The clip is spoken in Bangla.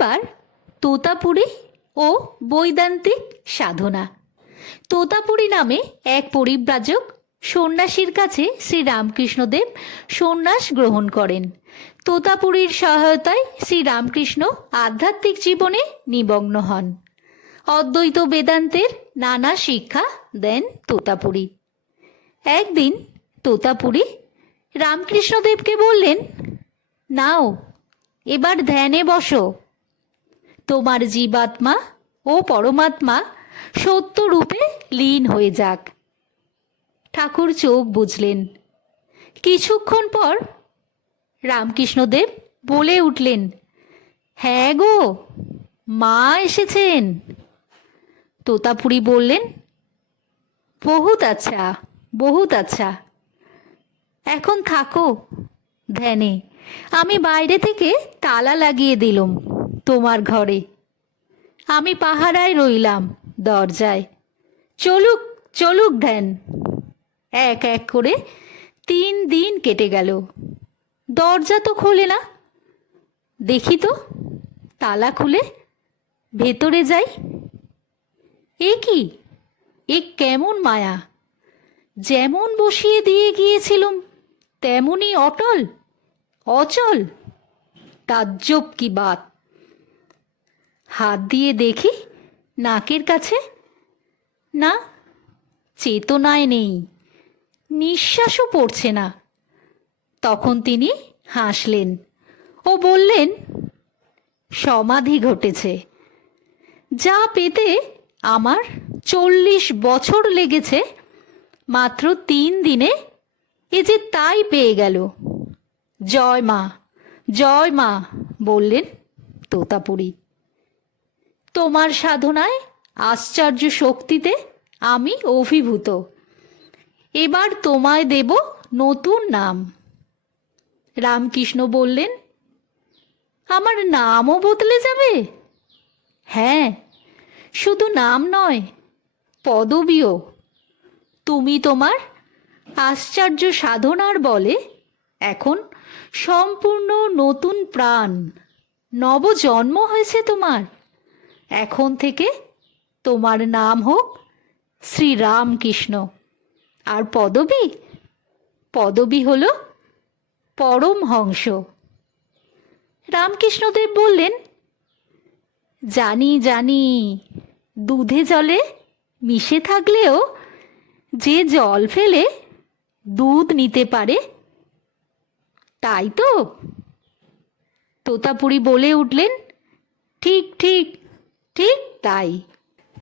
এবার তোতাপুরী ও বৈদান্তিক সাধনা। তোতাপুরী নামে এক পরিব্রাজক সন্ন্যাসীর কাছে শ্রী রামকৃষ্ণদেব সন্ন্যাস গ্রহণ করেন। তোতাপুরীর সহায়তায় শ্রী রামকৃষ্ণ আধ্যাত্মিক জীবনে নিমগ্ন হন। অদ্বৈত বেদান্তের নানা শিক্ষা দেন তোতাপুরী। একদিন তোতাপুরী রামকৃষ্ণদেবকে বললেন, নাও, এবার ধ্যানে বসো। তোমার জীবাত্মা ও পরমাত্মা সত্য রূপে লীন হয়ে যাক। ঠাকুর চোখ বুঝলেন। কিছুক্ষণ পর রামকৃষ্ণদেব বলে উঠলেন হ্যাঁ গো, মা এসেছেন। তোতাপুরি বললেন, বহুত আচ্ছা বহুত আচ্ছা। এখন থাকো ধ্যানে, আমি বাইরে থেকে তালা লাগিয়ে দিলুম। তোমার ঘরে। আমি পাহারায় রইলাম দরজায়। চলুক চলুক ধ্যান। এক এক করে তিন দিন কেটে গেল। দরজা তো খোলে না। দেখি তো, তালা খুলে ভেতরে যাই। এ কি? এ কেমন মায়া? যেমন বসিয়ে দিয়ে গিয়েছিলুম, তেমনই অটল, অচল। তাজ্জব কি বাত? হাত দিয়ে দেখি নাকের কাছে? না, চেতনায় নেই, নিঃশ্বাসও পড়ছে না। তখন তিনি হাসলেন ও বললেন, সমাধি ঘটেছে। যা পেতে আমার চল্লিশ বছর লেগেছে। মাত্র তিন দিনে এ যে তাই পেয়ে গেল। জয় মা জয় মা, বললেন তোতাপুরী। তোমার সাধনায়, আশ্চর্য শক্তিতে আমি অভিভূত। এবার তোমায় দেব নতুন নাম। রামকৃষ্ণ বললেন, আমার নামও বদলে যাবে? হ্যাঁ শুধু নাম নয়, পদবিও। তুমি তোমার আশ্চর্য সাধনার বলে এখন সম্পূর্ণ নতুন প্রাণ। নবজন্ম হয়েছে তোমার। এখন থেকে তোমার নাম হোক শ্রীরামকৃষ্ণ। আর পদবী? পদবী হল পরমহংস। রামকৃষ্ণদেব বললেন, জানি জানি, দুধে জলে মিশে থাকলেও যে জল ফেলে দুধ নিতে পারে, তাই তো? তোতাপুরি বলে উঠলেন, ঠিক ঠিক ঠিক তাই।